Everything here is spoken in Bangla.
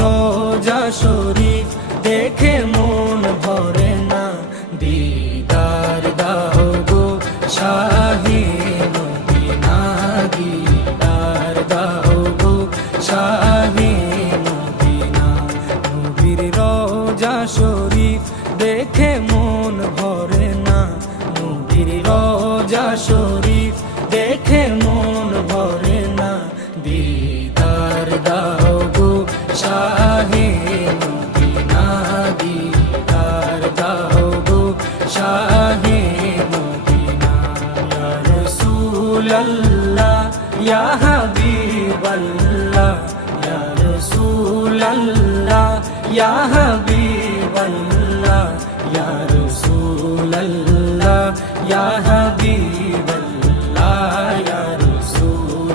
রোজা শরীফ দেখে মন ভরে না, দিদার দাও গো শাহে মদিনা, দিদার দাও গো শাহে মদিনা। নবীর রোজা শরীফ দেখে মন ভরে না, নবীর রোজা শরীফ দেখে মন ভরে না, দিদার দাও গো শাহে মদিনা, দিদার দাও গো শাহে মদিনা। ইয়া রাসূলাল্লাহ ইয়া হাবিবাল্লাহ, ইয়া রাসূলাল্লাহ ইয়া হাবিবাল্লাহ, ইয়া রাসূলাল্লাহ ইয়া